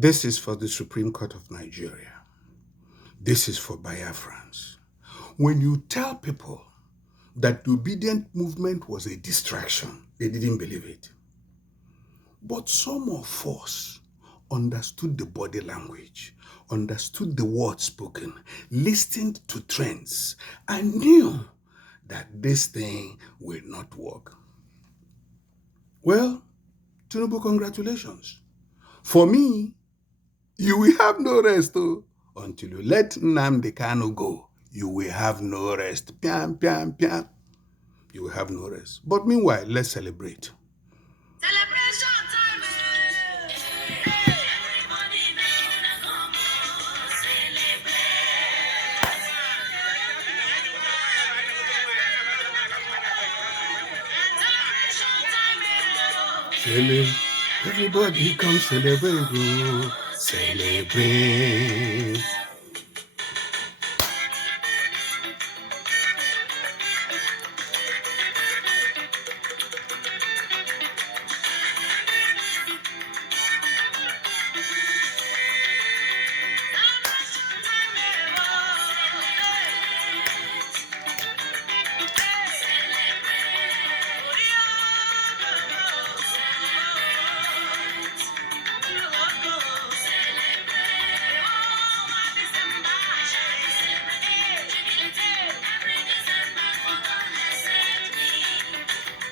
This is for the Supreme Court of Nigeria. This is for Biafrans. When you tell people that the Obidient Movement was a distraction, they didn't believe it. But some of us understood the body language, understood the words spoken, listened to trends, and knew that this thing will not work. Well, Tinubu, congratulations. For me, you will have no rest until you let Nnamdi Kanu go. You will have no rest. Piam, piam, piam. You will have no rest. But meanwhile, let's celebrate. Celebration time! Everybody come celebrate. Everybody come celebrate. Celebrate.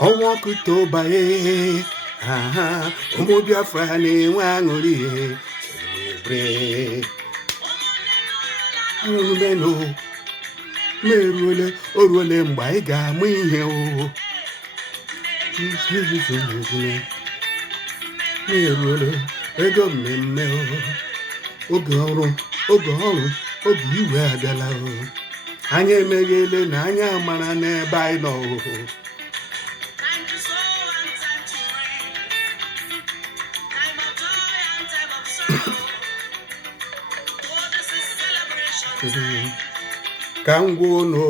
Ọnwa Ọktoba ụmụ Biafra na-enwe aṅụrị celebrate. Aṅụrụmenụ o ruole mgbe anyị ga-amụ ihe eruole ego mmemme oge ọrụ oge iwe abịala anyị emeghele na anyị amara n'ebe anyị nọ ka ngwa ụnụ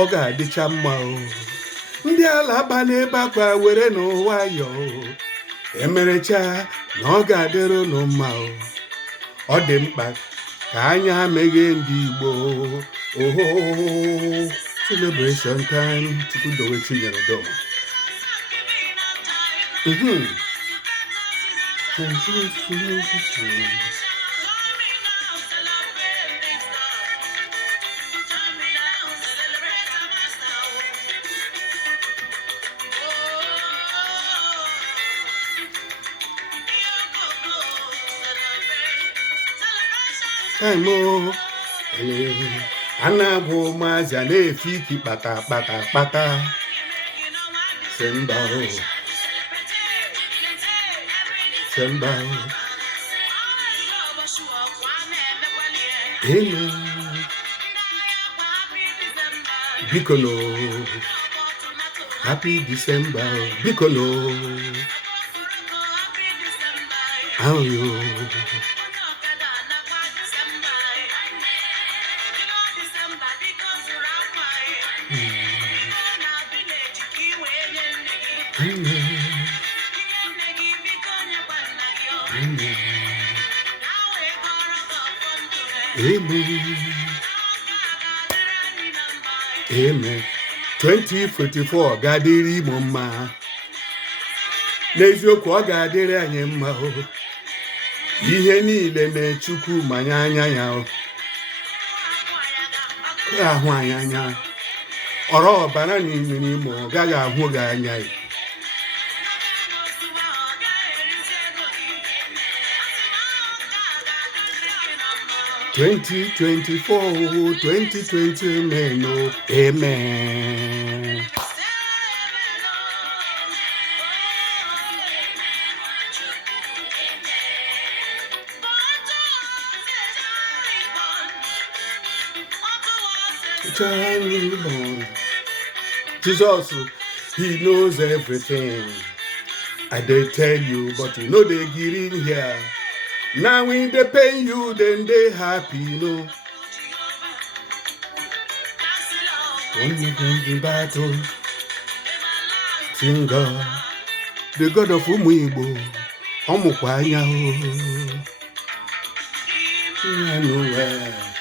ọ ga-adịcha mma ndị ala ba n'ebe akwa were n'ụwayọ emerecha na ọ ga-adịrị ụnụ mma ọ dị mkpa ka anyị ameghe ndị Igbo celebration time Chukwu dowe chinyere doma Ana-agwụ maazị a na-efe iki kpata semba bikono happy December bikono ayo Amen. 2044 ga-adịrị Igbo mma. N'eziokwu ọ ga-adịrị anyị mma ihe niile na-Chukwu manye anya ya ahụ anyị anya ọrọ ọbara n'ime n'ime ọ gaghị ahụ gị anya 2024, 2020, amen. Jesus, he knows everything. I dey tell you, but you know they get in here. Now when they pay you, then they happy, you know. When you bring the battle, sing God, the God of Umuigbo, Omukwanya.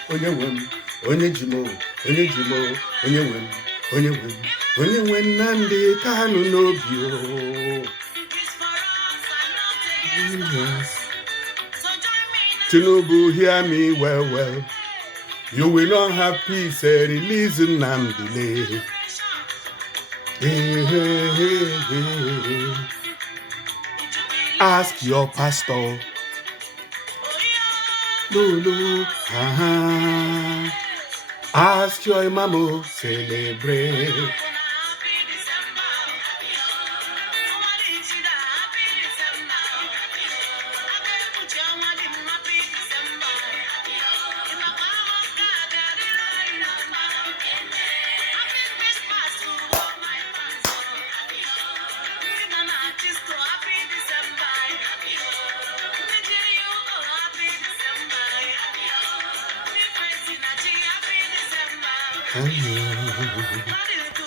onye wem, onye jimo, onye jimo, onye wem, onye wem, onye wem Nnamdi Kanu n'obi. Tinubu, hear me well. You will not have peace, release Nnamdi. Ask your pastor. Lulu, ask your imam, celebrate.